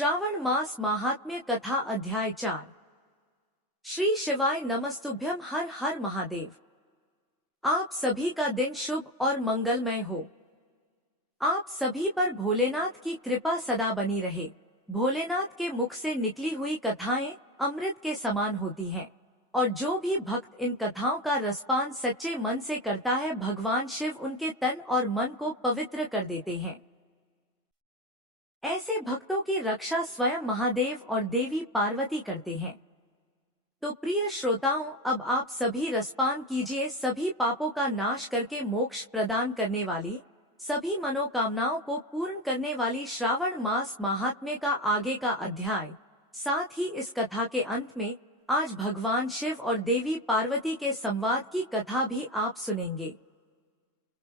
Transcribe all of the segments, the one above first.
श्रावण मास महात्म्य कथा अध्याय 4। श्री शिवाय नमस्तुभ्यम। हर हर महादेव। आप सभी का दिन शुभ और मंगलमय हो। आप सभी पर भोलेनाथ की कृपा सदा बनी रहे। भोलेनाथ के मुख से निकली हुई कथाएं अमृत के समान होती हैं, और जो भी भक्त इन कथाओं का रसपान सच्चे मन से करता है, भगवान शिव उनके तन और मन को पवित्र कर देते हैं। ऐसे भक्तों की रक्षा स्वयं महादेव और देवी पार्वती करते हैं। तो प्रिय श्रोताओं, अब आप सभी रसपान कीजिए सभी पापों का नाश करके मोक्ष प्रदान करने वाली, सभी मनोकामनाओं को पूर्ण करने वाली श्रावण मास महात्म्य का आगे का अध्याय। साथ ही इस कथा के अंत में आज भगवान शिव और देवी पार्वती के संवाद की कथा भी आप सुनेंगे।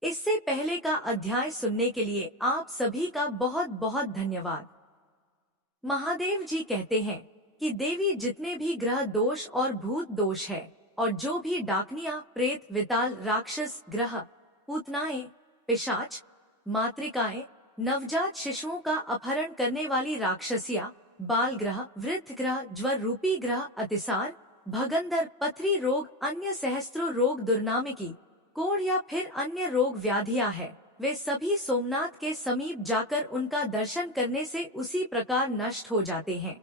इससे पहले का अध्याय सुनने के लिए आप सभी का बहुत बहुत धन्यवाद। महादेव जी कहते हैं कि देवी जितने भी ग्रह दोष और भूत दोष है, और जो भी डाकनिया, प्रेत, विताल, राक्षस, ग्रह, पूतनाएं, पिशाच, मातृकाएं, नवजात शिशुओं का अपहरण करने वाली राक्षसिया, बाल ग्रह, वृद्ध ग्रह, ज्वर रूपी ग्रह, अतिसार, भगंदर, पथरी रोग, अन्य सहस्त्रों रोग, दुर्नामिकी, कोढ़ या फिर अन्य रोग व्याधियां है, वे सभी सोमनाथ के समीप जाकर उनका दर्शन करने से उसी प्रकार नष्ट हो जाते हैं,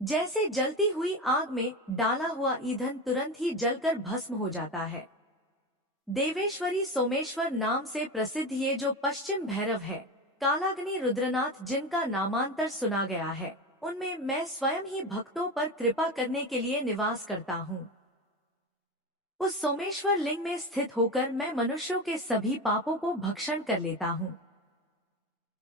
जैसे जलती हुई आग में डाला हुआ ईंधन तुरंत ही जलकर भस्म हो जाता है। देवेश्वरी सोमेश्वर नाम से प्रसिद्ध ये जो पश्चिम भैरव है, कालाग्नि रुद्रनाथ, जिनका नामांतर सुना गया है, उनमें मैं स्वयं ही भक्तों पर कृपा करने के लिए निवास करता हूँ। उस सोमेश्वर लिंग में स्थित होकर मैं मनुष्यों के सभी पापों को भक्षण कर लेता हूँ।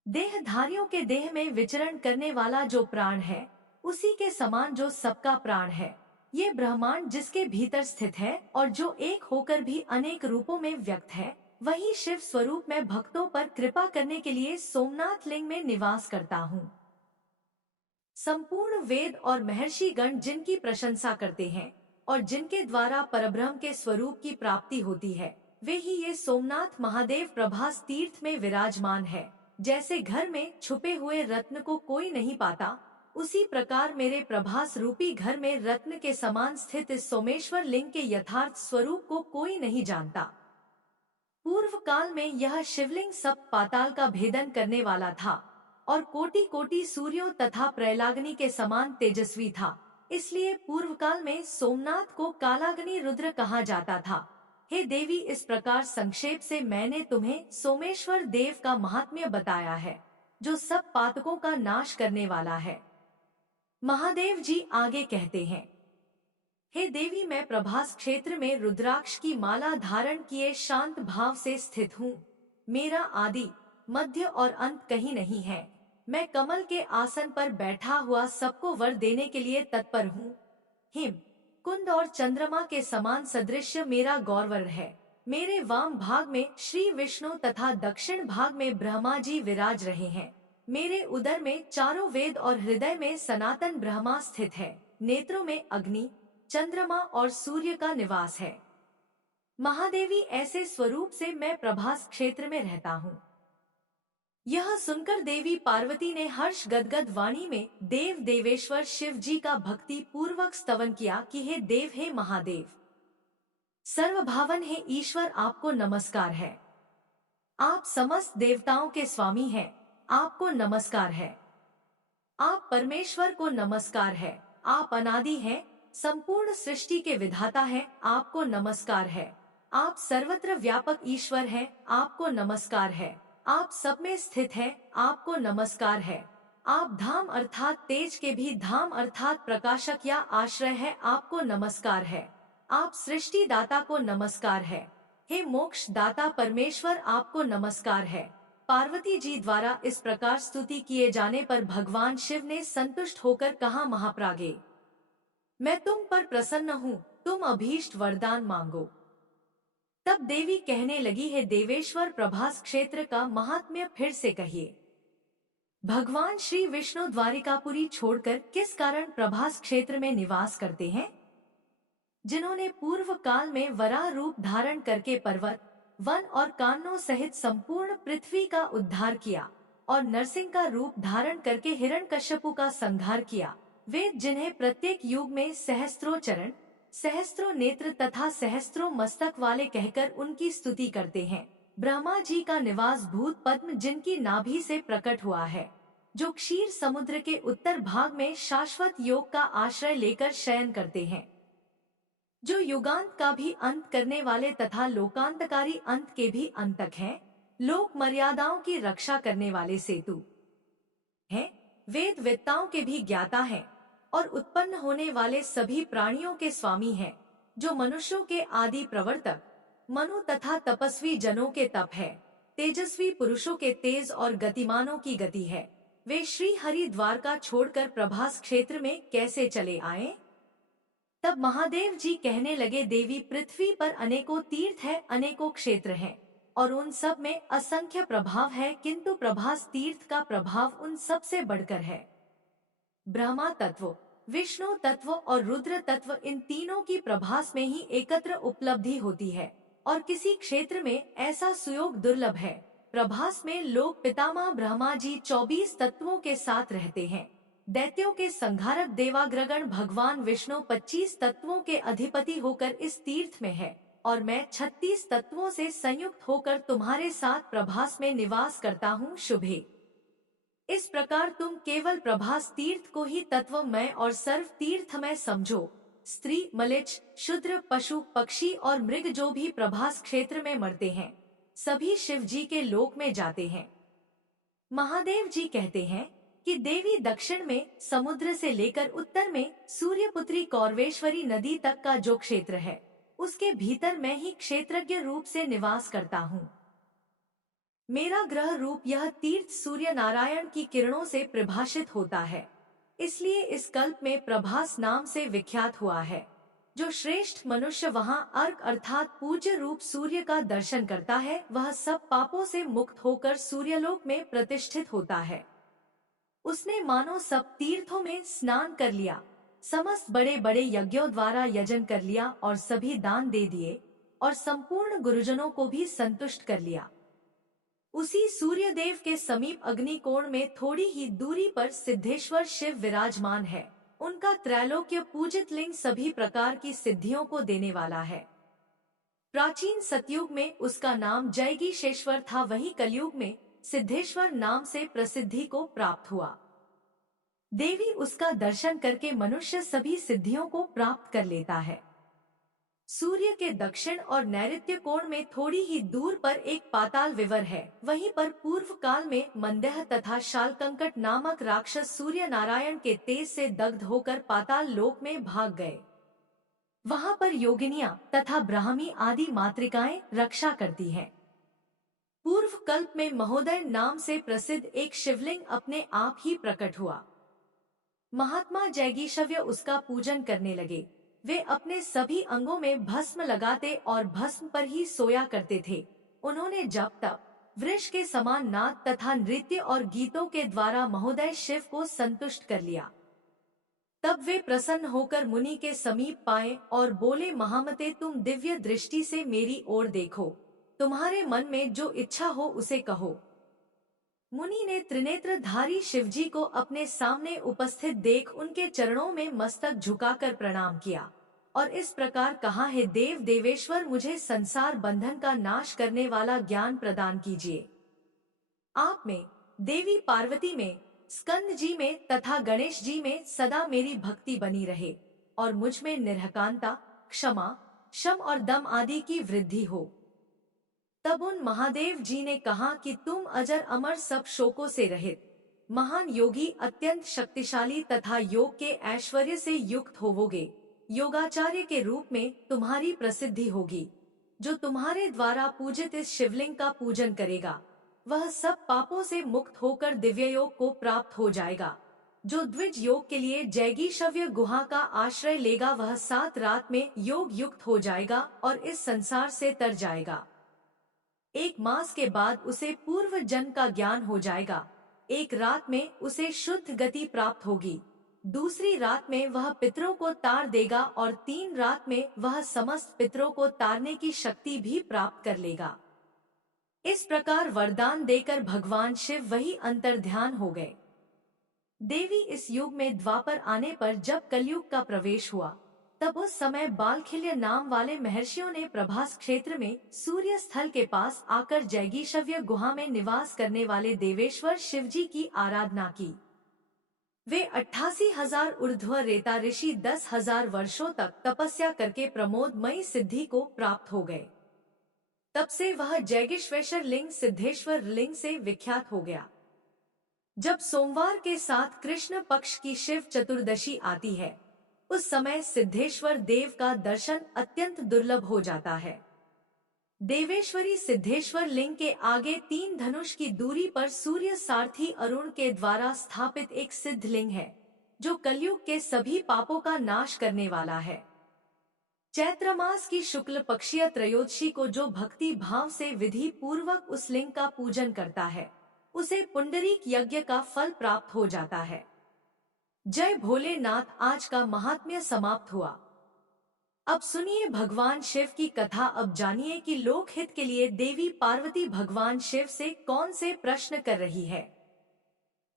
देहधारियों के देह में विचरण करने वाला जो प्राण है, उसी के समान जो सबका प्राण है, ये ब्रह्मांड जिसके भीतर स्थित है और जो एक होकर भी अनेक रूपों में व्यक्त है, वही शिव स्वरूप मैं भक्तों पर कृपा करने के लिए सोमनाथ लिंग में निवास करता हूँ। संपूर्ण वेद और महर्षि गण जिनकी प्रशंसा करते हैं और जिनके द्वारा परब्रह्म के स्वरूप की प्राप्ति होती है, वे ही ये सोमनाथ महादेव प्रभास तीर्थ में विराजमान है। जैसे घर में छुपे हुए रत्न को कोई नहीं पाता, उसी प्रकार मेरे प्रभास रूपी घर में रत्न के समान स्थित इस सोमेश्वर लिंग के यथार्थ स्वरूप को कोई नहीं जानता। पूर्व काल में यह शिवलिंग सब पाताल का भेदन करने वाला था और कोटि कोटि सूर्यों तथा प्रैलाग्नि के समान तेजस्वी था, इसलिए पूर्व काल में सोमनाथ को कालाग्नि रुद्र कहा जाता था। हे देवी, इस प्रकार संक्षेप से मैंने तुम्हें सोमेश्वर देव का महात्म्य बताया है, जो सब पातकों का नाश करने वाला है। महादेव जी आगे कहते हैं, हे देवी, मैं प्रभास क्षेत्र में रुद्राक्ष की माला धारण किए शांत भाव से स्थित हूँ। मेरा आदि, मध्य और अंत कहीं नहीं है। मैं कमल के आसन पर बैठा हुआ सबको वर देने के लिए तत्पर हूँ। हिम, कुंद और चंद्रमा के समान सदृश्य मेरा गौरवर है। मेरे वाम भाग में श्री विष्णु तथा दक्षिण भाग में ब्रह्मा जी विराज रहे हैं। मेरे उदर में चारों वेद और हृदय में सनातन ब्रह्मा स्थित है। नेत्रों में अग्नि, चंद्रमा और सूर्य का निवास है। महादेवी, ऐसे स्वरूप से मैं प्रभास क्षेत्र में रहता हूँ। यह सुनकर देवी पार्वती ने हर्ष गदगद वाणी में देव देवेश्वर शिव जी का भक्ति पूर्वक स्तवन किया कि हे देव, हे महादेव, सर्वभावन हे ईश्वर, आपको नमस्कार है। आप समस्त देवताओं के स्वामी हैं, आपको नमस्कार है। आप परमेश्वर को नमस्कार है। आप अनादि हैं, संपूर्ण सृष्टि के विधाता हैं, आपको नमस्कार है। आप सर्वत्र व्यापक ईश्वर हैं, आपको नमस्कार है। आप सब में स्थित हैं, आपको नमस्कार है। आप धाम अर्थात तेज के भी धाम अर्थात प्रकाशक या आश्रय है, आपको नमस्कार है। आप सृष्टि दाता को नमस्कार है। हे मोक्ष दाता परमेश्वर, आपको नमस्कार है। पार्वती जी द्वारा इस प्रकार स्तुति किए जाने पर भगवान शिव ने संतुष्ट होकर कहा, महाप्रागे, मैं तुम पर प्रसन्न हूँ, तुम अभीष्ट वरदान मांगो। तब देवी कहने लगी, है देवेश्वर, प्रभास क्षेत्र का महात्म्य फिर से कहिए। भगवान श्री विष्णु द्वारिकापुरी छोड़कर किस कारण प्रभास क्षेत्र में निवास करते हैं? जिन्होंने पूर्व काल में वराह रूप धारण करके पर्वत, वन और कान्नों सहित संपूर्ण पृथ्वी का उद्धार किया और नरसिंह का रूप धारण करके हिरण्यकश्यपु का संहार किया। वेद जिन्हें प्रत्येक युग में सहस्त्रों चरण, सहस्त्रों नेत्र तथा सहस्त्रों मस्तक वाले कहकर उनकी स्तुति करते हैं। ब्रह्मा जी का निवास भूत पद्म जिनकी नाभि से प्रकट हुआ है, जो क्षीर समुद्र के उत्तर भाग में शाश्वत योग का आश्रय लेकर शयन करते हैं, जो युगांत का भी अंत करने वाले तथा लोकांतकारी अंत के भी अंतक हैं, लोक मर्यादाओं की रक्षा करने वाले सेतु हैं, वेद वेत्ताओं के भी ज्ञाता हैं और उत्पन्न होने वाले सभी प्राणियों के स्वामी हैं, जो मनुष्यों के आदि प्रवर्तक, मनु तथा तपस्वी जनों के तप है, तेजस्वी पुरुषों के तेज और गतिमानों की गति है। वे श्री हरि द्वारका छोड़कर प्रभास क्षेत्र में कैसे चले आए? तब महादेव जी कहने लगे, देवी पृथ्वी पर अनेकों तीर्थ है, अनेकों क्षेत्र हैं और उन सब में असंख्य प्रभाव है, किंतु प्रभास तीर्थ का प्रभाव उन सब से बढ़कर है। ब्रह्मा तत्व, विष्णु तत्व और रुद्र तत्व, इन तीनों की प्रभास में ही एकत्र उपलब्धि होती है और किसी क्षेत्र में ऐसा सुयोग दुर्लभ है। प्रभास में लोक पितामह ब्रह्मा जी 24 तत्वों के साथ रहते हैं। दैत्यों के संहारक देवाग्रगण भगवान विष्णु 25 तत्वों के अधिपति होकर इस तीर्थ में है और मैं 36 तत्वों से संयुक्त होकर तुम्हारे साथ प्रभास में निवास करता हूँ। शुभे। इस प्रकार तुम केवल प्रभास तीर्थ को ही तत्वमय और सर्व तीर्थमय समझो। स्त्री, मलिच्छ, शूद्र, पशु, पक्षी और मृग जो भी प्रभास क्षेत्र में मरते हैं, सभी शिव जी के लोक में जाते हैं। महादेव जी कहते हैं कि देवी दक्षिण में समुद्र से लेकर उत्तर में सूर्यपुत्री कौरवेश्वरी नदी तक का जो क्षेत्र है, उसके भीतर मैं ही क्षेत्रज्ञ रूप से निवास करता हूँ। मेरा ग्रह रूप यह तीर्थ सूर्य नारायण की किरणों से प्रभाषित होता है, इसलिए इस कल्प में प्रभास नाम से विख्यात हुआ है। जो श्रेष्ठ मनुष्य वहाँ अर्क अर्थात पूज्य रूप सूर्य का दर्शन करता है, वह सब पापों से मुक्त होकर सूर्यलोक में प्रतिष्ठित होता है। उसने मानो सब तीर्थों में स्नान कर लिया, समस्त बड़े बड़े यज्ञों द्वारा यजन कर लिया और सभी दान दे दिए और संपूर्ण गुरुजनों को भी संतुष्ट कर लिया। उसी सूर्यदेव के समीप अग्निकोण में थोड़ी ही दूरी पर सिद्धेश्वर शिव विराजमान है। उनका त्रैलोक्य पूजित लिंग सभी प्रकार की सिद्धियों को देने वाला है। प्राचीन सतयुग में उसका नाम जैगीशेश्वर था, वही कलयुग में सिद्धेश्वर नाम से प्रसिद्धि को प्राप्त हुआ। देवी उसका दर्शन करके मनुष्य सभी सिद्धियों को प्राप्त कर लेता है। सूर्य के दक्षिण और नैऋत्य कोण में थोड़ी ही दूर पर एक पाताल विवर है। वहीं पर पूर्व काल में मंदेह तथा शालकंकट नामक राक्षस सूर्य नारायण के तेज से दग्ध होकर पाताल लोक में भाग गए। वहां पर योगिनियां तथा ब्राह्मी आदि मातृकाएं रक्षा करती हैं। पूर्व कल्प में महोदय नाम से प्रसिद्ध एक शिवलिंग अपने आप ही प्रकट हुआ। महात्मा जैगीशव्य उसका पूजन करने लगे। वे अपने सभी अंगों में भस्म लगाते और भस्म पर ही सोया करते थे। उन्होंने जप तप, वृक्ष के समान नाद तथा नृत्य और गीतों के द्वारा महोदय शिव को संतुष्ट कर लिया। तब वे प्रसन्न होकर मुनि के समीप पाए और बोले, महामते तुम दिव्य दृष्टि से मेरी ओर देखो, तुम्हारे मन में जो इच्छा हो उसे कहो। मुनि ने त्रिनेत्रधारी शिवजी को अपने सामने उपस्थित देख उनके चरणों में मस्तक झुकाकर प्रणाम किया और इस प्रकार कहा, हे देव देवेश्वर, मुझे संसार बंधन का नाश करने वाला ज्ञान प्रदान कीजिए। आप में, देवी पार्वती में, स्कंद जी में तथा गणेश जी में सदा मेरी भक्ति बनी रहे और मुझ में निर्हकांता, क्षमा, शम और दम आदि की वृद्धि हो। तब उन महादेव जी ने कहा कि तुम अजर अमर सब शोकों से रहित महान योगी, अत्यंत शक्तिशाली तथा योग के ऐश्वर्य से युक्त होवोगे। योगाचार्य के रूप में तुम्हारी प्रसिद्धि होगी। जो तुम्हारे द्वारा पूजित इस शिवलिंग का पूजन करेगा, वह सब पापों से मुक्त होकर दिव्य योग को प्राप्त हो जाएगा। जो द्विज योग के लिए जैगीशव्य गुहा का आश्रय लेगा, वह 7 रात में योग युक्त हो जाएगा और इस संसार से तर जाएगा। 1 मास के बाद उसे पूर्व जन्म का ज्ञान हो जाएगा। 1 रात में उसे शुद्ध गति प्राप्त होगी। दूसरी रात में वह पितरों को तार देगा और 3 रात में वह समस्त पितरों को तारने की शक्ति भी प्राप्त कर लेगा। इस प्रकार वरदान देकर भगवान शिव वही अंतर्ध्यान हो गए। देवी इस युग में द्वापर आने पर जब कलयुग का प्रवेश हुआ, तब उस समय बालखिल्य नाम वाले महर्षियों ने प्रभास क्षेत्र में सूर्य स्थल के पास आकर जैगीशव्य गुहा में निवास करने वाले देवेश्वर शिवजी की आराधना की। वे 88,000 ऊर्ध्व रेता ऋषि 10,000 वर्षों तक तपस्या करके प्रमोदमयी सिद्धि को प्राप्त हो गए। तब से वह जैगीश्वेश्वर लिंग सिद्धेश्वर लिंग से विख्यात हो गया। जब सोमवार के साथ कृष्ण पक्ष की शिव चतुर्दशी आती है, उस समय सिद्धेश्वर देव का दर्शन अत्यंत दुर्लभ हो जाता है। देवेश्वरी सिद्धेश्वर लिंग के आगे 3 धनुष की दूरी पर सूर्य सारथी अरुण के द्वारा स्थापित एक सिद्ध लिंग है, जो कलयुग के सभी पापों का नाश करने वाला है। चैत्र मास की शुक्ल पक्षीय त्रयोदशी को जो भक्ति भाव से विधि पूर्वक उस लिंग का पूजन करता है, उसे पुंडरीक यज्ञ का फल प्राप्त हो जाता है। जय भोलेनाथ। आज का महात्म्य समाप्त हुआ। अब सुनिए भगवान शिव की कथा। अब जानिए कि लोकहित के लिए देवी पार्वती भगवान शिव से कौन से प्रश्न कर रही है।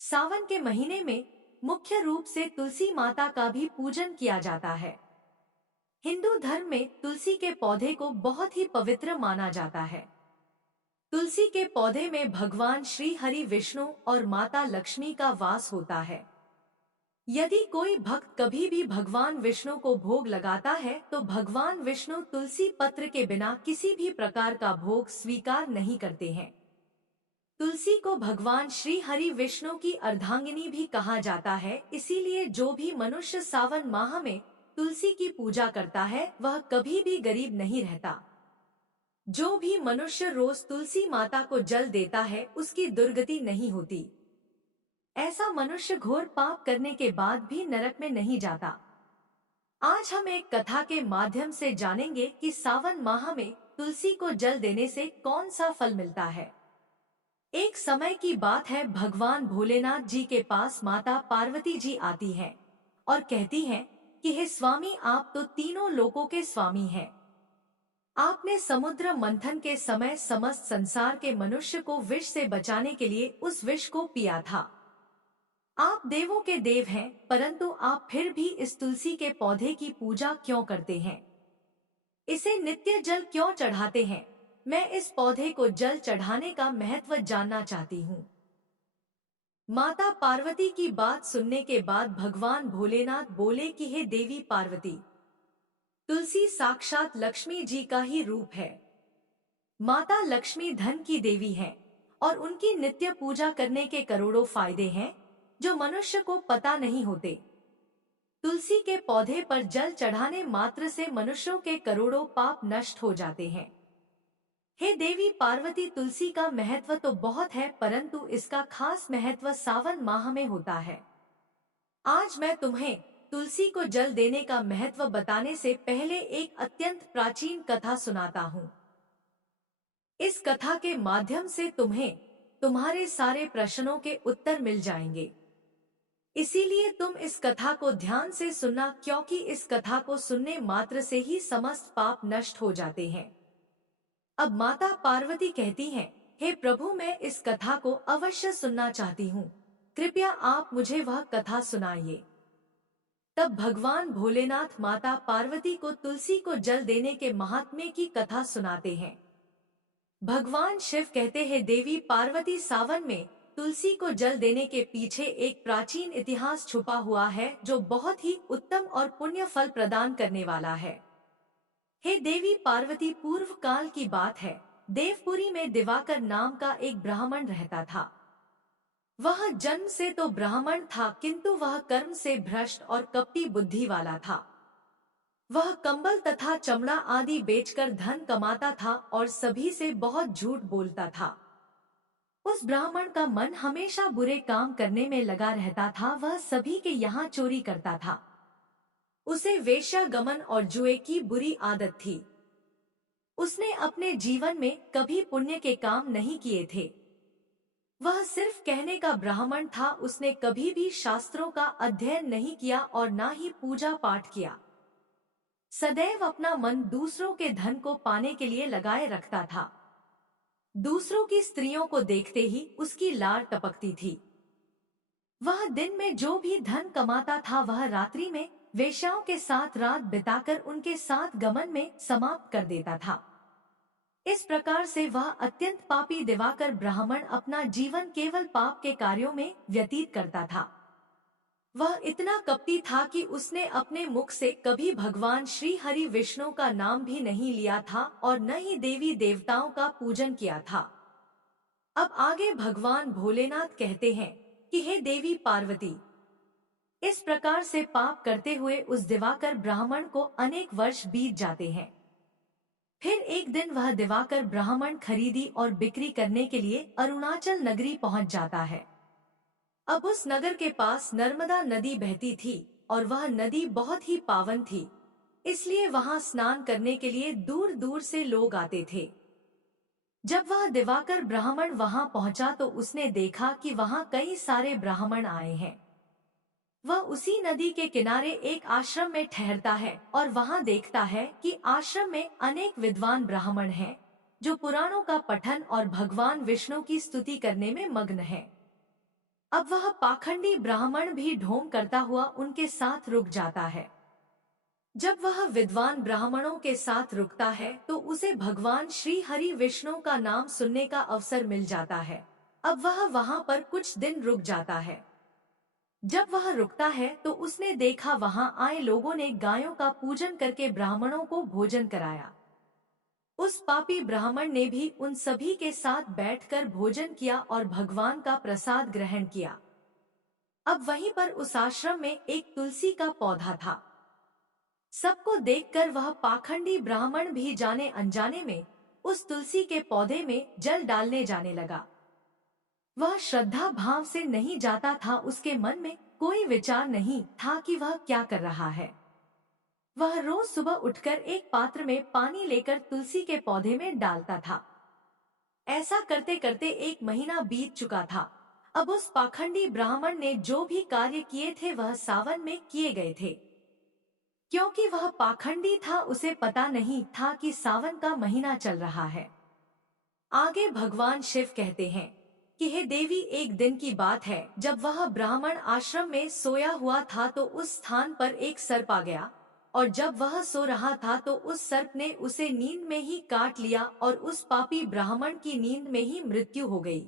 सावन के महीने में मुख्य रूप से तुलसी माता का भी पूजन किया जाता है। हिंदू धर्म में तुलसी के पौधे को बहुत ही पवित्र माना जाता है। तुलसी के पौधे में भगवान श्री हरि विष्णु और माता लक्ष्मी का वास होता है। यदि कोई भक्त कभी भी भगवान विष्णु को भोग लगाता है, तो भगवान विष्णु तुलसी पत्र के बिना किसी भी प्रकार का भोग स्वीकार नहीं करते हैं। तुलसी को भगवान श्री हरि विष्णु की अर्धांगिनी भी कहा जाता है। इसीलिए जो भी मनुष्य सावन माह में तुलसी की पूजा करता है, वह कभी भी गरीब नहीं रहता। जो भी मनुष्य रोज तुलसी माता को जल देता है, उसकी दुर्गति नहीं होती। ऐसा मनुष्य घोर पाप करने के बाद भी नरक में नहीं जाता। आज हम एक कथा के माध्यम से जानेंगे कि सावन माह में तुलसी को जल देने से कौन सा फल मिलता है। एक समय की बात है, भगवान भोलेनाथ जी के पास माता पार्वती जी आती हैं और कहती हैं कि हे स्वामी, आप तो तीनों लोकों के स्वामी हैं। आपने समुद्र मंथन के समय समस्त संसार के मनुष्य को विष से बचाने के लिए उस विष को पिया था। आप देवों के देव हैं, परंतु आप फिर भी इस तुलसी के पौधे की पूजा क्यों करते हैं? इसे नित्य जल क्यों चढ़ाते हैं? मैं इस पौधे को जल चढ़ाने का महत्व जानना चाहती हूँ। माता पार्वती की बात सुनने के बाद भगवान भोलेनाथ बोले कि हे देवी पार्वती, तुलसी साक्षात लक्ष्मी जी का ही रूप है। माता लक्ष्मी धन की देवी है और उनकी नित्य पूजा करने के करोड़ों फायदे हैं, जो मनुष्य को पता नहीं होते। तुलसी के पौधे पर जल चढ़ाने मात्र से मनुष्यों के करोड़ों पाप नष्ट हो जाते हैं। हे देवी पार्वती, तुलसी का महत्व तो बहुत है, परंतु इसका खास महत्व सावन माह में होता है। आज मैं तुम्हें तुलसी को जल देने का महत्व बताने से पहले एक अत्यंत प्राचीन कथा सुनाता हूँ। इस कथा के माध्यम से तुम्हें तुम्हारे सारे प्रश्नों के उत्तर मिल जाएंगे। इसीलिए तुम इस कथा को ध्यान से सुनना, क्योंकि इस कथा को सुनने मात्र से ही समस्त पाप नष्ट हो जाते हैं। अब माता पार्वती कहती हैं, हे प्रभु, मैं इस कथा को अवश्य सुनना चाहती हूँ, कृपया आप मुझे वह कथा सुनाइए। तब भगवान भोलेनाथ माता पार्वती को तुलसी को जल देने के महात्म्य की कथा सुनाते हैं। भगवान शिव कहते हैं, देवी पार्वती, सावन में तुलसी को जल देने के पीछे एक प्राचीन इतिहास छुपा हुआ है, जो बहुत ही उत्तम और पुण्य फल प्रदान करने वाला है। हे देवी पार्वती, पूर्व काल की बात है, देवपुरी में दिवाकर नाम का एक ब्राह्मण रहता था। वह जन्म से तो ब्राह्मण था, किंतु वह कर्म से भ्रष्ट और कपटी बुद्धि वाला था। वह कंबल तथा चमड़ा आदि बेचकर धन कमाता था और सभी से बहुत झूठ बोलता था। उस ब्राह्मण का मन हमेशा बुरे काम करने में लगा रहता था। वह सभी के यहाँ चोरी करता था। उसे वेश्यागमन और जुए की बुरी आदत थी। उसने अपने जीवन में कभी पुण्य के काम नहीं किए थे। वह सिर्फ कहने का ब्राह्मण था। उसने कभी भी शास्त्रों का अध्ययन नहीं किया और ना ही पूजा पाठ किया। सदैव अपना मन दूसरों के धन को पाने के लिए लगाए रखता था। दूसरों की स्त्रियों को देखते ही उसकी लार टपकती थी। वह दिन में जो भी धन कमाता था वह रात्रि में वेश्याओं के साथ रात बिताकर उनके साथ गमन में समाप्त कर देता था। इस प्रकार से वह अत्यंत पापी दिवाकर ब्राह्मण अपना जीवन केवल पाप के कार्यों में व्यतीत करता था। वह इतना कपटी था कि उसने अपने मुख से कभी भगवान श्री हरि विष्णु का नाम भी नहीं लिया था और न ही देवी देवताओं का पूजन किया था। अब आगे भगवान भोलेनाथ कहते हैं कि हे देवी पार्वती, इस प्रकार से पाप करते हुए उस दिवाकर ब्राह्मण को अनेक वर्ष बीत जाते हैं। फिर एक दिन वह दिवाकर ब्राह्मण खरीदी और बिक्री करने के लिए अरुणाचल नगरी पहुंच जाता है। अब उस नगर के पास नर्मदा नदी बहती थी और वह नदी बहुत ही पावन थी, इसलिए वहां स्नान करने के लिए दूर दूर से लोग आते थे। जब वह दिवाकर ब्राह्मण वहां पहुंचा तो उसने देखा कि वहां कई सारे ब्राह्मण आए हैं। वह उसी नदी के किनारे एक आश्रम में ठहरता है और वहां देखता है कि आश्रम में अनेक विद्वान ब्राह्मण हैं, जो पुराणों का पठन और भगवान विष्णु की स्तुति करने में मग्न हैं। अब वह पाखंडी ब्राह्मण भी ढोंग करता हुआ उनके साथ रुक जाता है। जब वह विद्वान ब्राह्मणों के साथ रुकता है तो उसे भगवान श्री हरि विष्णु का नाम सुनने का अवसर मिल जाता है। अब वह वहां पर कुछ दिन रुक जाता है। जब वह रुकता है तो उसने देखा वहां आए लोगों ने गायों का पूजन करके ब्राह्मणों को भोजन कराया। उस पापी ब्राह्मण ने भी उन सभी के साथ बैठकर भोजन किया और भगवान का प्रसाद ग्रहण किया। अब वहीं पर उस आश्रम में एक तुलसी का पौधा था। सबको देखकर वह पाखंडी ब्राह्मण भी जाने अनजाने में उस तुलसी के पौधे में जल डालने जाने लगा। वह श्रद्धा भाव से नहीं जाता था, उसके मन में कोई विचार नहीं था कि वह क्या कर रहा है। वह रोज सुबह उठकर एक पात्र में पानी लेकर तुलसी के पौधे में डालता था। ऐसा करते करते एक महीना बीत चुका था। अब उस पाखंडी ब्राह्मण ने जो भी कार्य किए थे वह सावन में किए गए थे। क्योंकि वह पाखंडी था, उसे पता नहीं था कि सावन का महीना चल रहा है। आगे भगवान शिव कहते हैं कि हे देवी, एक दिन की बात है जब वह ब्राह्मण आश्रम में सोया हुआ था तो उस स्थान पर एक सर्प आ गया और जब वह सो रहा था तो उस सर्प ने उसे नींद में ही काट लिया और उस पापी ब्राह्मण की नींद में ही मृत्यु हो गई।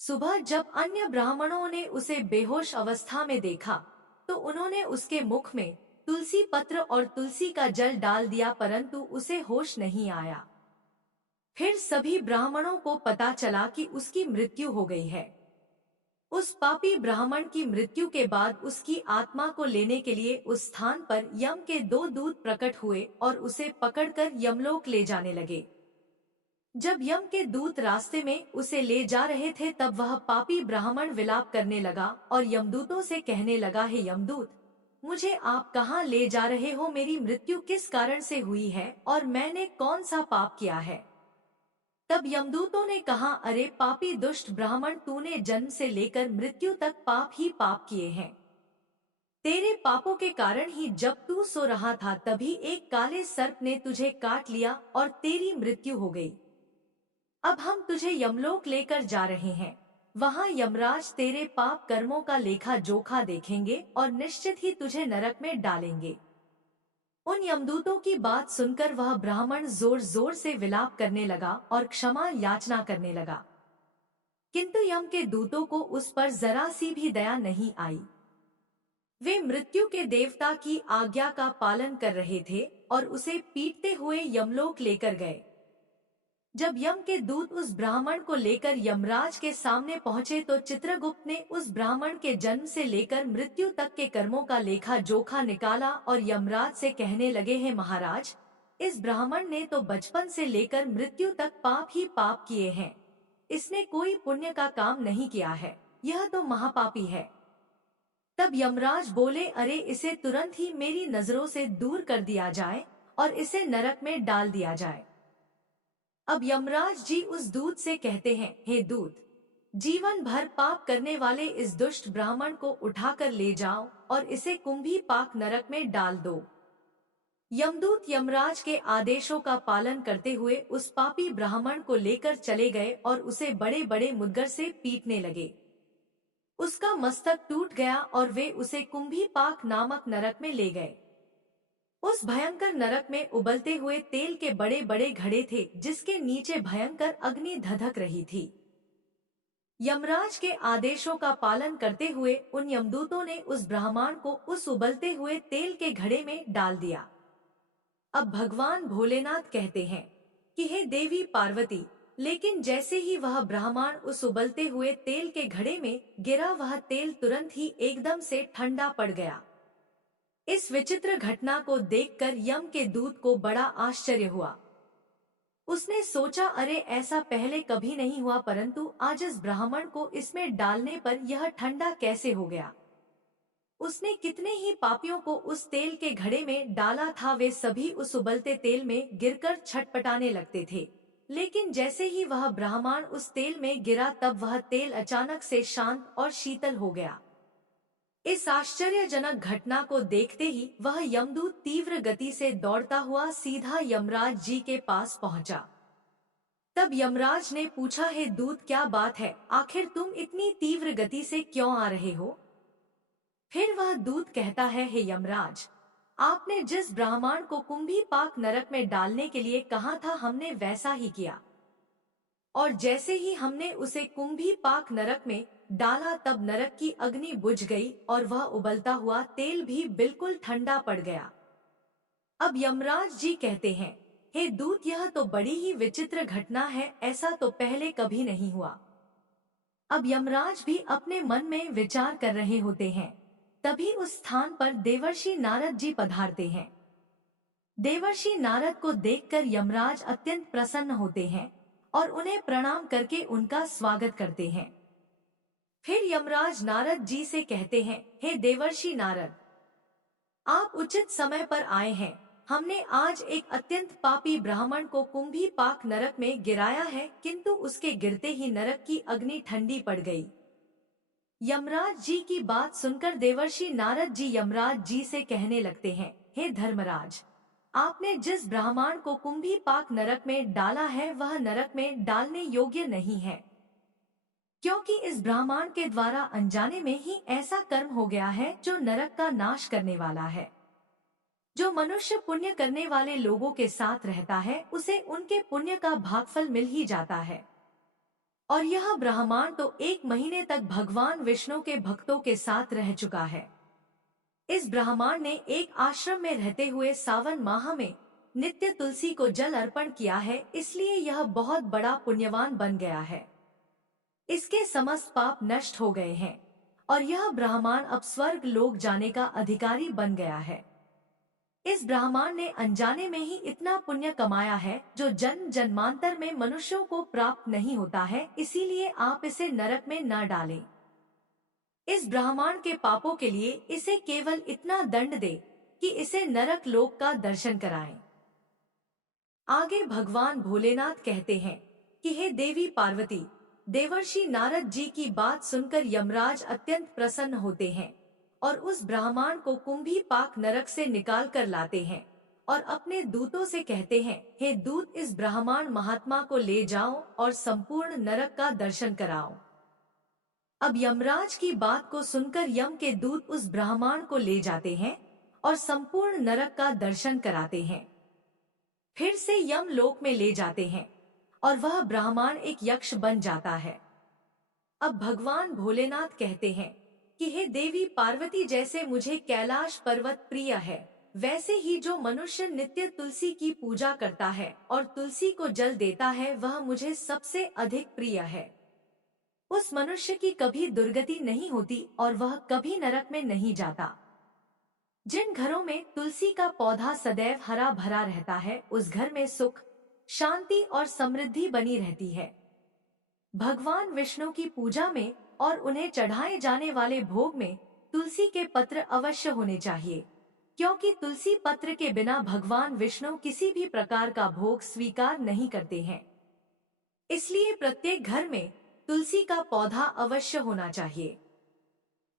सुबह जब अन्य ब्राह्मणों ने उसे बेहोश अवस्था में देखा तो उन्होंने उसके मुख में तुलसी पत्र और तुलसी का जल डाल दिया, परंतु उसे होश नहीं आया। फिर सभी ब्राह्मणों को पता चला कि उसकी मृत्यु हो गई है। उस पापी ब्राह्मण की मृत्यु के बाद उसकी आत्मा को लेने के लिए उस स्थान पर यम के दो दूत प्रकट हुए और उसे पकड़कर यमलोक ले जाने लगे। जब यम के दूत रास्ते में उसे ले जा रहे थे तब वह पापी ब्राह्मण विलाप करने लगा और यमदूतों से कहने लगा, हे यमदूत, मुझे आप कहाँ ले जा रहे हो? मेरी मृत्यु किस कारण से हुई है और मैंने कौन सा पाप किया है? तब यमदूतों ने कहा, अरे पापी दुष्ट ब्राह्मण, तूने जन्म से लेकर मृत्यु तक पाप ही पाप किए हैं। तेरे पापों के कारण ही जब तू सो रहा था तभी एक काले सर्प ने तुझे काट लिया और तेरी मृत्यु हो गई। अब हम तुझे यमलोक लेकर जा रहे हैं। वहाँ यमराज तेरे पाप कर्मों का लेखा जोखा देखेंगे और निश्चित ही तुझे नरक में डालेंगे। उन यमदूतों की बात सुनकर वह ब्राह्मण जोर जोर से विलाप करने लगा और क्षमा याचना करने लगा, किंतु यम के दूतों को उस पर जरा सी भी दया नहीं आई। वे मृत्यु के देवता की आज्ञा का पालन कर रहे थे और उसे पीटते हुए यमलोक लेकर गए। जब यम के दूत उस ब्राह्मण को लेकर यमराज के सामने पहुंचे तो चित्रगुप्त ने उस ब्राह्मण के जन्म से लेकर मृत्यु तक के कर्मों का लेखा जोखा निकाला और यमराज से कहने लगे, हैं महाराज, इस ब्राह्मण ने तो बचपन से लेकर मृत्यु तक पाप ही पाप किए हैं। इसने कोई पुण्य का काम नहीं किया है, यह तो महापापी है। तब यमराज बोले, अरे इसे तुरंत ही मेरी नजरों से दूर कर दिया जाए और इसे नरक में डाल दिया जाए। अब यमराज जी उस दूत से कहते हैं, हे दूत, जीवन भर पाप करने वाले इस दुष्ट ब्राह्मण को उठाकर ले जाओ और इसे कुंभी पाक नरक में डाल दो। यमदूत यमराज के आदेशों का पालन करते हुए उस पापी ब्राह्मण को लेकर चले गए और उसे बड़े बड़े मुद्गर से पीटने लगे। उसका मस्तक टूट गया और वे उसे कुंभीपाक नामक नरक में ले गए। उस भयंकर नरक में उबलते हुए तेल के बड़े बड़े घड़े थे, जिसके नीचे भयंकर अग्नि धधक रही थी। यमराज के आदेशों का पालन करते हुए उन यमदूतों ने उस ब्राह्मण को उस उबलते हुए तेल के घड़े में डाल दिया। अब भगवान भोलेनाथ कहते हैं कि हे देवी पार्वती, लेकिन जैसे ही वह ब्राह्मण उस उबलते हुए तेल के घड़े में गिरा, वह तेल तुरंत ही एकदम से ठंडा पड़ गया। इस विचित्र घटना को देखकर यम के दूत को बड़ा आश्चर्य हुआ। उसने सोचा, अरे ऐसा पहले कभी नहीं हुआ, परंतु आज इस ब्राह्मण को इसमें डालने पर यह ठंडा कैसे हो गया। उसने कितने ही पापियों को उस तेल के घड़े में डाला था, वे सभी उस उबलते तेल में गिरकर छटपटाने लगते थे। लेकिन जैसे ही वह ब्राह्मण उस तेल में गिरा, तब वह तेल अचानक से शांत और शीतल हो गया। इस आश्चर्यजनक घटना को देखते ही वह यमदूत तीव्र गति से दौड़ता हुआ सीधा यमराज जी के पास पहुंचा। तब यमराज ने पूछा, हे दूत, क्या बात है, आखिर तुम इतनी तीव्र गति से क्यों आ रहे हो। फिर वह दूत कहता है, हे यमराज, आपने जिस ब्राह्मण को कुंभीपाक नरक में डालने के लिए कहा था, हमने वैसा ही किया। और जैसे ही हमने उसे कुंभीपाक नरक में डाला, तब नरक की अग्नि बुझ गई और वह उबलता हुआ तेल भी बिल्कुल ठंडा पड़ गया। अब यमराज जी कहते हैं, हे दूत, यह तो बड़ी ही विचित्र घटना है, ऐसा तो पहले कभी नहीं हुआ। अब यमराज भी अपने मन में विचार कर रहे होते हैं। तभी उस स्थान पर देवर्षि नारद जी पधारते हैं। देवर्षि नारद को देखकर यमराज अत्यंत प्रसन्न होते हैं और उन्हें प्रणाम करके उनका स्वागत करते हैं। फिर यमराज नारद जी से कहते हैं, हे देवर्षि नारद, आप उचित समय पर आए हैं। हमने आज एक अत्यंत पापी ब्राह्मण को कुंभीपाक नरक में गिराया है, किंतु उसके गिरते ही नरक की अग्नि ठंडी पड़ गई। यमराज जी की बात सुनकर देवर्षि नारद जी यमराज जी से कहने लगते हैं, हे धर्मराज, आपने जिस ब्राह्मण को कुंभीपाक नरक में डाला है, वह नरक में डालने योग्य नहीं है, क्योंकि इस ब्राह्मण के द्वारा अनजाने में ही ऐसा कर्म हो गया है जो नरक का नाश करने वाला है। जो मनुष्य पुण्य करने वाले लोगों के साथ रहता है, उसे उनके पुण्य का भागफल मिल ही जाता है। और यह ब्राह्मण तो 1 महीने तक भगवान विष्णु के भक्तों के साथ रह चुका है। इस ब्राह्मण ने एक आश्रम में रहते हुए सावन माह में नित्य तुलसी को जल अर्पण किया है, इसलिए यह बहुत बड़ा पुण्यवान बन गया है। इसके समस्त पाप नष्ट हो गए हैं और यह ब्राह्मण अब स्वर्ग लोक जाने का अधिकारी बन गया है। इस ब्राह्मण ने अनजाने में ही इतना पुण्य कमाया है जो जन्म जन्मांतर में मनुष्यों को प्राप्त नहीं होता है, इसीलिए आप इसे नरक में न डालें। इस ब्राह्मण के पापों के लिए इसे केवल इतना दंड दे कि इसे नरक लोक का दर्शन कराएं। आगे भगवान भोलेनाथ कहते हैं कि हे देवी पार्वती, देवर्षि नारद जी की बात सुनकर यमराज अत्यंत प्रसन्न होते हैं और उस ब्राह्मण को कुंभीपाक नरक से निकाल कर लाते हैं और अपने दूतों से कहते हैं, हे दूत, इस ब्राह्मण महात्मा को ले जाओ और संपूर्ण नरक का दर्शन कराओ। अब यमराज की बात को सुनकर यम के दूत उस ब्राह्मण को ले जाते हैं और संपूर्ण नरक का दर्शन कराते हैं। फिर से यम लोक में ले जाते हैं और वह ब्राह्मण एक यक्ष बन जाता है। अब भगवान भोलेनाथ कहते हैं कि हे देवी पार्वती, जैसे मुझे कैलाश पर्वत प्रिय है, वैसे ही जो मनुष्य नित्य तुलसी की पूजा करता है और तुलसी को जल देता है, वह मुझे सबसे अधिक प्रिय है। उस मनुष्य की कभी दुर्गति नहीं होती और वह कभी नरक में नहीं जाता। जिन घरों में तुलसी का पौधा सदैव हरा भरा रहता है, उस घर में सुख, शांति और समृद्धि बनी रहती है। भगवान विष्णु की पूजा में और उन्हें चढ़ाए जाने वाले भोग में तुलसी के पत्र अवश्य होने चाहिए, क्योंकि तुलसी पत्र के बिना भगवान विष्णु किसी भी प्रकार का भोग स्वीकार नहीं करते हैं। इसलिए प्रत्येक घर में तुलसी का पौधा अवश्य होना चाहिए।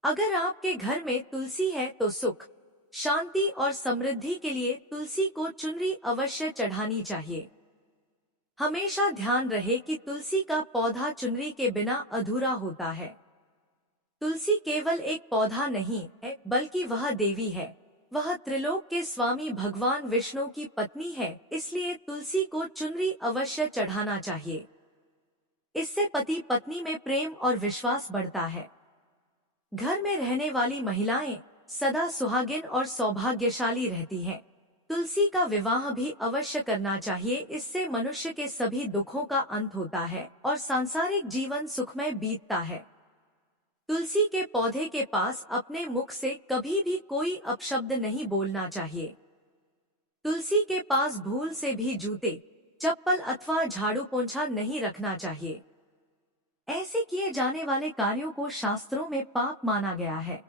अगर आपके घर में तुलसी है तो सुख, शांति और समृद्धि के लिए तुलसी को चुनरी अवश्य चढ़ानी चाहिए। हमेशा ध्यान रहे कि तुलसी का पौधा चुनरी के बिना अधूरा होता है। तुलसी केवल एक पौधा नहीं है, बल्कि वह देवी है। वह त्रिलोक के स्वामी भगवान विष्णु की पत्नी है, इसलिए तुलसी को चुनरी अवश्य चढ़ाना चाहिए। इससे पति पत्नी में प्रेम और विश्वास बढ़ता है। घर में रहने वाली महिलाएं सदा सुहागिन और सौभाग्यशाली रहती हैं। तुलसी का विवाह भी अवश्य करना चाहिए, इससे मनुष्य के सभी दुखों का अंत होता है और सांसारिक जीवन सुखमय बीतता है। तुलसी के पौधे के पास अपने मुख से कभी भी कोई अपशब्द नहीं बोलना चाहिए। तुलसी के पास भूल से भी जूते, चप्पल अथवा झाड़ू पोंछा नहीं रखना चाहिए। ऐसे किए जाने वाले कार्यों को शास्त्रों में पाप माना गया है।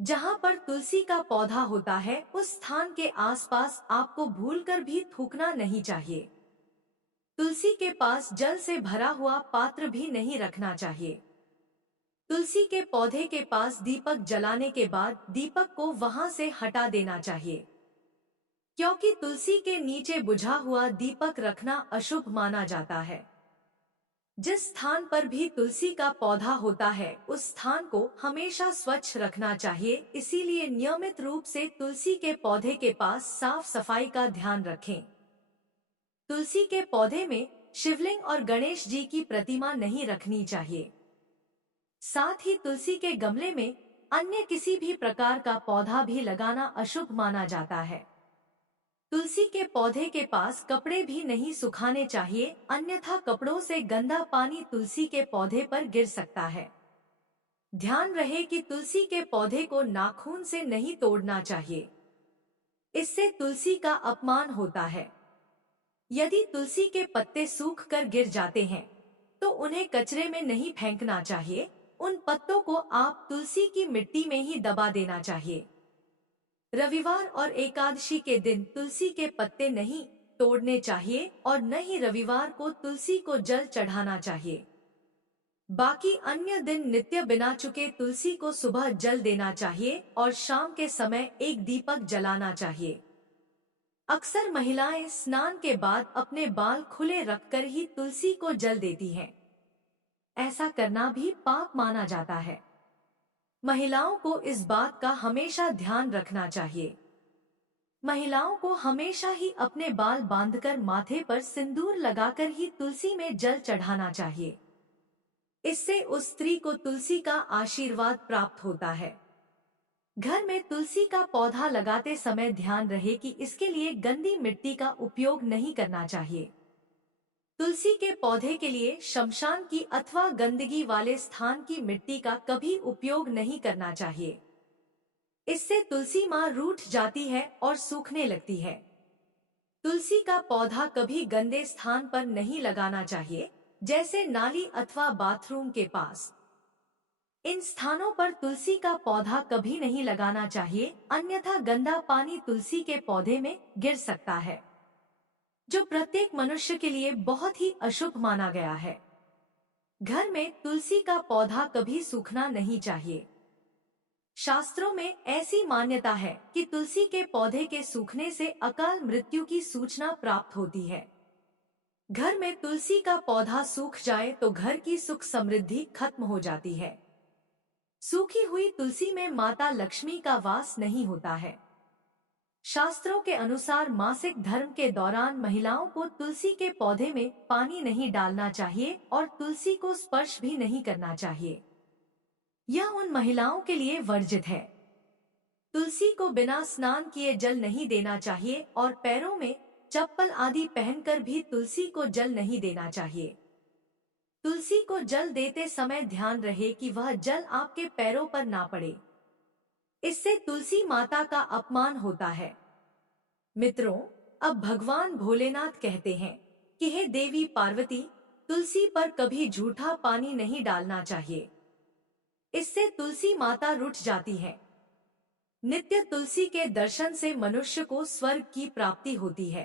जहाँ पर तुलसी का पौधा होता है, उस स्थान के आसपास आपको भूलकर भी थूकना नहीं चाहिए। तुलसी के पास जल से भरा हुआ पात्र भी नहीं रखना चाहिए। तुलसी के पौधे के पास दीपक जलाने के बाद दीपक को वहां से हटा देना चाहिए, क्योंकि तुलसी के नीचे बुझा हुआ दीपक रखना अशुभ माना जाता है। जिस स्थान पर भी तुलसी का पौधा होता है, उस स्थान को हमेशा स्वच्छ रखना चाहिए। इसीलिए नियमित रूप से तुलसी के पौधे के पास साफ सफाई का ध्यान रखें। तुलसी के पौधे में शिवलिंग और गणेश जी की प्रतिमा नहीं रखनी चाहिए। साथ ही तुलसी के गमले में अन्य किसी भी प्रकार का पौधा भी लगाना अशुभ माना जाता है। तुलसी के पौधे के पास कपड़े भी नहीं सुखाने चाहिए, अन्यथा कपड़ों से गंदा पानी तुलसी के पौधे पर गिर सकता है। ध्यान रहे कि तुलसी के पौधे को नाखून से नहीं तोड़ना चाहिए, इससे तुलसी का अपमान होता है। यदि तुलसी के पत्ते सूख कर गिर जाते हैं, तो उन्हें कचरे में नहीं फेंकना चाहिए। उन पत्तों को आप तुलसी की मिट्टी में ही दबा देना चाहिए। रविवार और एकादशी के दिन तुलसी के पत्ते नहीं तोड़ने चाहिए और न ही रविवार को तुलसी को जल चढ़ाना चाहिए। बाकी अन्य दिन नित्य बिना चुके तुलसी को सुबह जल देना चाहिए और शाम के समय एक दीपक जलाना चाहिए। अक्सर महिलाएं स्नान के बाद अपने बाल खुले रखकर ही तुलसी को जल देती हैं। ऐसा करना भी पाप माना जाता है। महिलाओं को इस बात का हमेशा ध्यान रखना चाहिए। महिलाओं को हमेशा ही अपने बाल बांधकर माथे पर सिंदूर लगाकर ही तुलसी में जल चढ़ाना चाहिए। इससे उस स्त्री को तुलसी का आशीर्वाद प्राप्त होता है। घर में तुलसी का पौधा लगाते समय ध्यान रहे कि इसके लिए गंदी मिट्टी का उपयोग नहीं करना चाहिए। तुलसी के पौधे के लिए शमशान की अथवा गंदगी वाले स्थान की मिट्टी का कभी उपयोग नहीं करना चाहिए। इससे तुलसी माँ रूठ जाती है और सूखने लगती है। तुलसी का पौधा कभी गंदे स्थान पर नहीं लगाना चाहिए, जैसे नाली अथवा बाथरूम के पास। इन स्थानों पर तुलसी का पौधा कभी नहीं लगाना चाहिए, अन्यथा गंदा पानी तुलसी के पौधे में गिर सकता है, जो प्रत्येक मनुष्य के लिए बहुत ही अशुभ माना गया है। घर में तुलसी का पौधा कभी सूखना नहीं चाहिए। शास्त्रों में ऐसी मान्यता है कि तुलसी के पौधे के सूखने से अकाल मृत्यु की सूचना प्राप्त होती है। घर में तुलसी का पौधा सूख जाए तो घर की सुख समृद्धि खत्म हो जाती है। सूखी हुई तुलसी में माता लक्ष्मी का वास नहीं होता है। शास्त्रों के अनुसार मासिक धर्म के दौरान महिलाओं को तुलसी के पौधे में पानी नहीं डालना चाहिए और तुलसी को स्पर्श भी नहीं करना चाहिए। यह उन महिलाओं के लिए वर्जित है। तुलसी को बिना स्नान किए जल नहीं देना चाहिए और पैरों में चप्पल आदि पहनकर भी तुलसी को जल नहीं देना चाहिए। तुलसी को जल देते समय ध्यान रहे कि वह जल आपके पैरों पर ना पड़े, इससे तुलसी माता का अपमान होता है। मित्रों, अब भगवान भोलेनाथ कहते हैं कि हे देवी पार्वती, तुलसी पर कभी झूठा पानी नहीं डालना चाहिए, इससे तुलसी माता रुठ जाती है। नित्य तुलसी के दर्शन से मनुष्य को स्वर्ग की प्राप्ति होती है।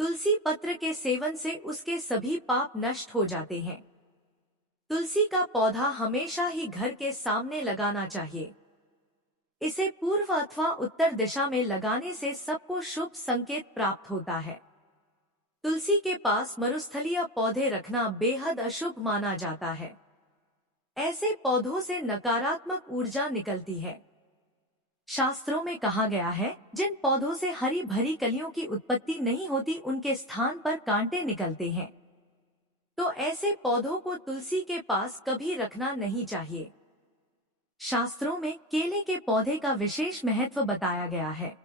तुलसी पत्र के सेवन से उसके सभी पाप नष्ट हो जाते हैं। तुलसी का पौधा हमेशा ही घर के सामने लगाना चाहिए। इसे पूर्व अथवा उत्तर दिशा में लगाने से सबको शुभ संकेत प्राप्त होता है। तुलसी के पास मरुस्थलीय पौधे रखना बेहद अशुभ माना जाता है। ऐसे पौधों से नकारात्मक ऊर्जा निकलती है। शास्त्रों में कहा गया है, जिन पौधों से हरी भरी कलियों की उत्पत्ति नहीं होती उनके स्थान पर कांटे निकलते हैं। तो ऐसे पौधों को तुलसी के पास कभी रखना नहीं चाहिए। शास्त्रों में केले के पौधे का विशेष महत्व बताया गया है।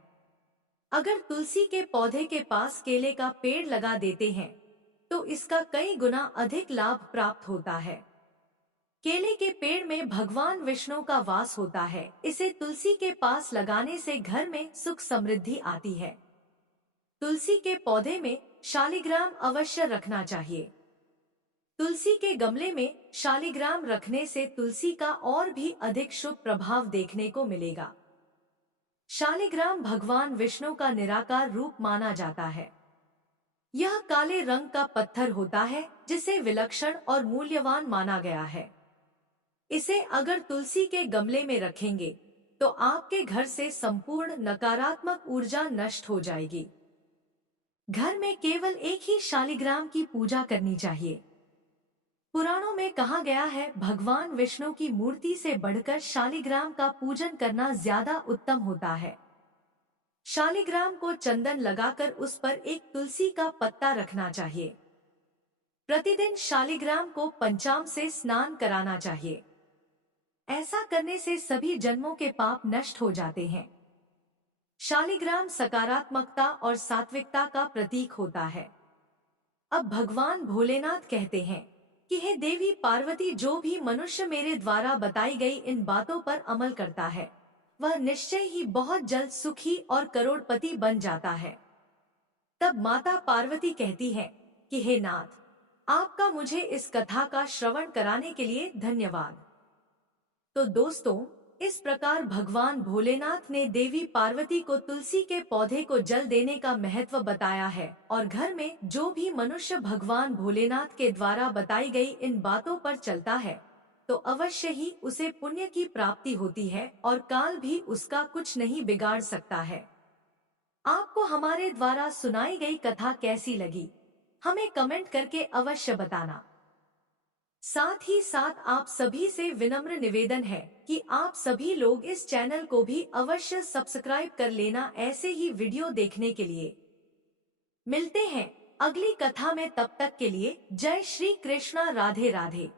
अगर तुलसी के पौधे के पास केले का पेड़ लगा देते हैं तो इसका कई गुना अधिक लाभ प्राप्त होता है। केले के पेड़ में भगवान विष्णु का वास होता है। इसे तुलसी के पास लगाने से घर में सुख समृद्धि आती है। तुलसी के पौधे में शालिग्राम अवश्य रखना चाहिए। तुलसी के गमले में शालिग्राम रखने से तुलसी का और भी अधिक शुभ प्रभाव देखने को मिलेगा। शालिग्राम भगवान विष्णु का निराकार रूप माना जाता है। यह काले रंग का पत्थर होता है जिसे विलक्षण और मूल्यवान माना गया है। इसे अगर तुलसी के गमले में रखेंगे तो आपके घर से संपूर्ण नकारात्मक ऊर्जा नष्ट हो जाएगी। घर में केवल एक ही शालिग्राम की पूजा करनी चाहिए। पुराणों में कहा गया है, भगवान विष्णु की मूर्ति से बढ़कर शालिग्राम का पूजन करना ज्यादा उत्तम होता है। शालिग्राम को चंदन लगाकर उस पर एक तुलसी का पत्ता रखना चाहिए। प्रतिदिन शालिग्राम को पंचामृत से स्नान कराना चाहिए। ऐसा करने से सभी जन्मों के पाप नष्ट हो जाते हैं। शालिग्राम सकारात्मकता और सात्विकता का प्रतीक होता है। अब भगवान भोलेनाथ कहते हैं कि हे देवी पार्वती, जो भी मनुष्य मेरे द्वारा बताई गई इन बातों पर अमल करता है वह निश्चय ही बहुत जल्द सुखी और करोड़पति बन जाता है। तब माता पार्वती कहती है कि हे नाथ, आपका मुझे इस कथा का श्रवण कराने के लिए धन्यवाद। तो दोस्तों, इस प्रकार भगवान भोलेनाथ ने देवी पार्वती को तुलसी के पौधे को जल देने का महत्व बताया है और घर में जो भी मनुष्य भगवान भोलेनाथ के द्वारा बताई गई इन बातों पर चलता है तो अवश्य ही उसे पुण्य की प्राप्ति होती है और काल भी उसका कुछ नहीं बिगाड़ सकता है। आपको हमारे द्वारा सुनाई गई कथा कैसी लगी, हमें कमेंट करके अवश्य बताना। साथ ही साथ आप सभी से विनम्र निवेदन है कि आप सभी लोग इस चैनल को भी अवश्य सब्सक्राइब कर लेना ऐसे ही वीडियो देखने के लिए। मिलते हैं अगली कथा में, तब तक के लिए जय श्री कृष्णा, राधे राधे।